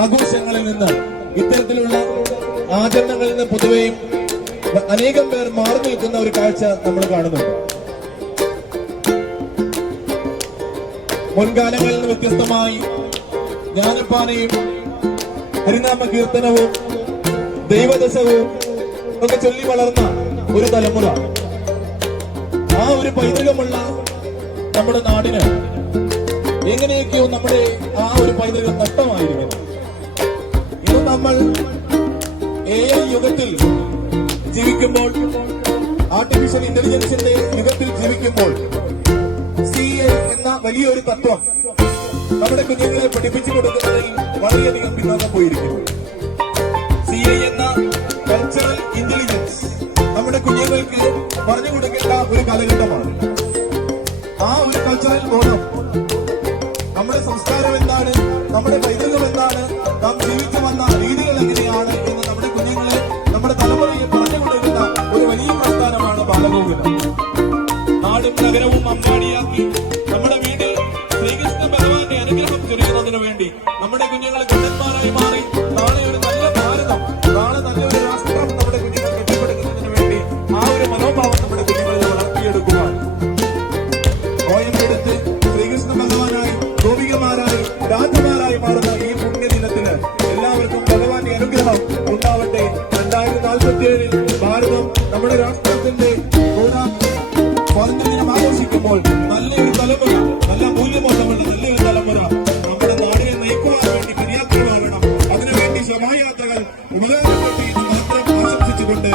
ആഘോഷങ്ങളിൽ നിന്ന് ഇത്തരത്തിലുള്ള ആചരണങ്ങളിൽ നിന്ന് പൊതുവെയും അനേകം പേർ മാറി നിൽക്കുന്ന ഒരു കാഴ്ച നമ്മൾ കാണുന്നുണ്ട്. മുൻകാലങ്ങളിൽ നിന്ന് വ്യത്യസ്തമായി ജ്ഞാനപ്പാനയും ഹരിനാമ കീർത്തനവും ദൈവദശവും ഒക്കെ ചൊല്ലി വളർന്ന ഒരു തലമുറ. ആ ഒരു പൈതൃകമുള്ള നമ്മുടെ നാടിന് എങ്ങനെയൊക്കെയോ നമ്മുടെ ആ ഒരു പൈതൃകം നഷ്ടമായിരിക്കുന്നു. യുഗത്തിൽ ജീവിക്കുമ്പോൾ ആർട്ടിഫിഷ്യൽ ഇന്റലിജൻസിന്റെ യുഗത്തിൽ ജീവിക്കുമ്പോൾ സി എ എന്ന വലിയൊരു തത്വം നമ്മുടെ കുഞ്ഞുങ്ങളെ പഠിപ്പിച്ചു കൊടുക്കുന്നതിൽ വളരെയധികം പിന്നോക്കം പോയിരിക്കുന്നു. സി എ എന്ന കൾച്ചറൽ ഇന്റലിജൻസ് നമ്മുടെ കുഞ്ഞുങ്ങൾക്ക് പറഞ്ഞു കൊടുക്കേണ്ട ഒരു കാലഘട്ടമാണ്. ആ ഒരു കൾച്ചറൽ ബോധം നമ്മുടെ സംസ്കാരം എന്താണ്? നമ്മുടെ പൈതൃകം എന്താണ്? നാടും നഗരവും അമ്പാടിയാക്കി. നമ്മുടെ വീട്ടിൽ ശ്രീകൃഷ്ണ ഭഗവാന്റെ അനുഗ്രഹം ചൊരിയുന്നതിന് വേണ്ടി നമ്മുടെ കുഞ്ഞുങ്ങൾ ഗുണ്ടന്മാരായി മാറി. നാളെ ഒരു നല്ല ഭാരതം നാളെ നല്ലൊരു രാഷ്ട്രം നമ്മുടെ കുഞ്ഞുങ്ങൾ കെട്ടിപ്പടുക്കുന്നതിന് വേണ്ടി ആ ഒരു മനോഭാവം നമ്മുടെ കുഞ്ഞുങ്ങളിൽ വളർത്തിയെടുക്കുക കോയമ്പെടുത്ത് ശ്രീകൃഷ്ണ ഭഗവാനായി ഗോപികമാരായി രാജമാരായി മാറുന്ന ഈ പുണ്യദിനത്തിന് എല്ലാവർക്കും ഭഗവാന്റെ അനുഗ്രഹം ഉണ്ടാവട്ടെ. രണ്ടായിരത്തി നാൽപ്പത്തി ഭാരതം നമ്മുടെ രാഷ്ട്ര സംഘടനകൾ ഉപകാരപ്പെട്ടു എന്ന് മാത്രം ആശംസിച്ചുകൊണ്ട്